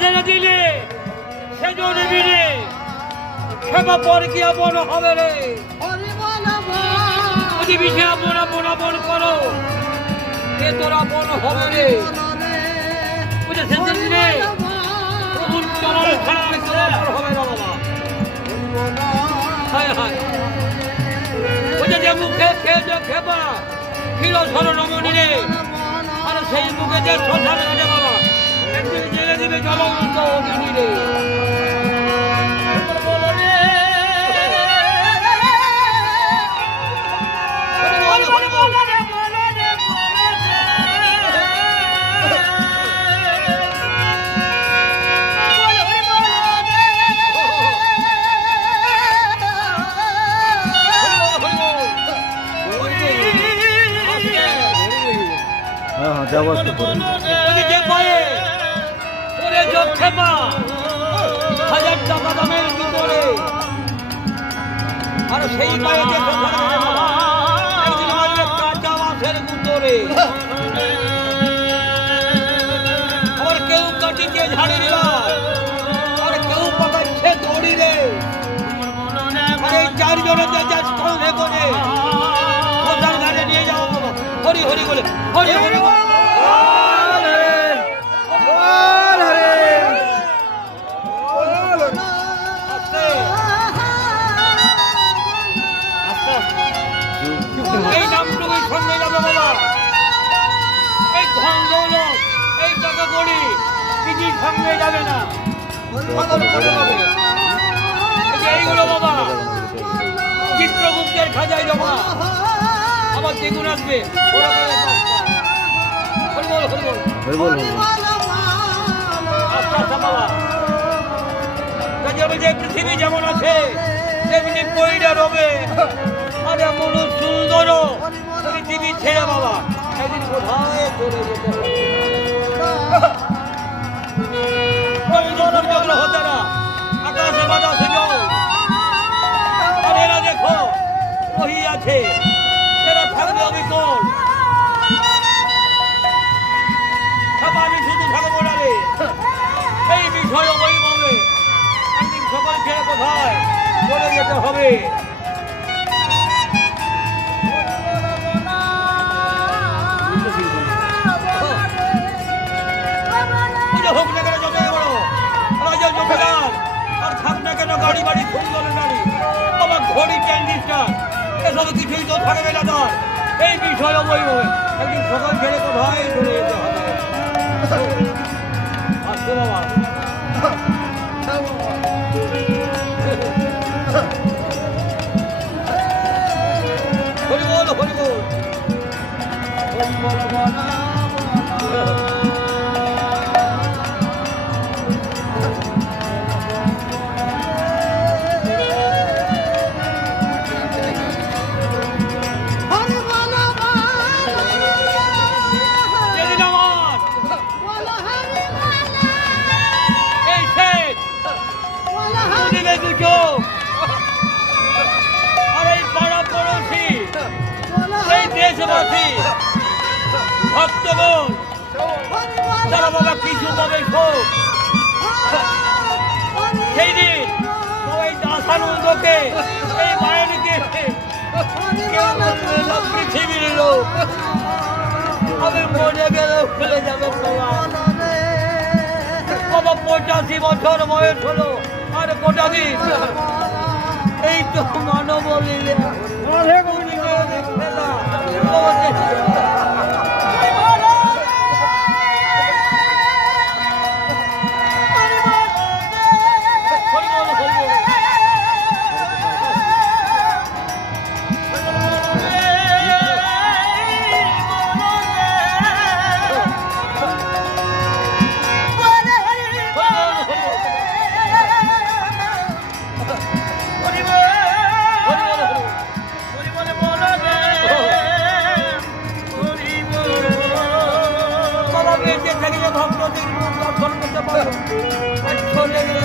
ছেড়ে দিলে সেজনে বিনে সেবা পর কি আপন হবে রে যদি বিষে আপন আপন আপন করো কে তোর আপন হবে রে বুঝে শেষের দিনে প্রভুর চরণ ছাড়া তোর আপন হবে না বাবা হায় হায় বুঝে যে মুখে খেয়ে যে খেপা ক্ষীর সর রমণী রে আর সেই মুখে যে শ্মশান ঘাটে বাবা একদিন জেলে দিবে জলন্ত অগ্নি রে হাজার টাকা দামের ভিতরে আর সেই পায়ে একদিন মারবে কাঁচা মাছের গুতরে আবার কেউ কাটিতে ঝাড়ি দিলাম আর কেউ পাকাচ্ছে দড়ি রে আর এই চারজনের যা সঙ্গে করে কোথার ঘাটে নিয়ে যাও বাবা হরি হরি বলে হরি হরি বলে এই নামটুকুর সঙ্গে যাবে বাবা এই ধন দৌলত এই টাকা কড়ি কিছুর সঙ্গে যাবে না এইগুলো বাবা চিত্রগুপ্তের খাজায় জমা আবার দ্বিগুণ আসবে যে পৃথিবী যেমন আছে তেমনি পইরা রবে আরে এমন সুন্দর পৃথিবী ছেড়ে বাবা একদিন কোথায় চলে যেতে হতে না আকাশে বাতাসে জল আর এরা দেখো ওই আছে এরা থাকবে অবিকল আমি শুধু থাকবো না রে এই বিষয় ওই বলবে একদিন সকল ছেড়ে কোথায় চলে যেতে হবে হোক না কেন যত বড় রাজা জমিদার আর থাক না কেন গাড়ি বাড়ি সুন্দরের গাড়ি আমার ঘড়ি ক্যান্ডিস্টার এসব কিছুই তো থাকবে না তার এই বিষয় বই হবে একদিন সকাল ছেড়ে কোথায় চলে যেতে হবে আসতে বাবা হরি বল হরি বল হরি বল ভক্তগণ তারা বাবা কিছু পাবে শোক সেই দিন সবাই দাসানন্দকে এই মায়েরকে পৃথিবীর লোক আমি মরে গেলে ফেলে যাবে বাবা 85 বছর বয়স হলো আর কোটা দিন এই তো মানব বলিলে ভক্তদের মুখ দর্শন করতে পারো চলে গেল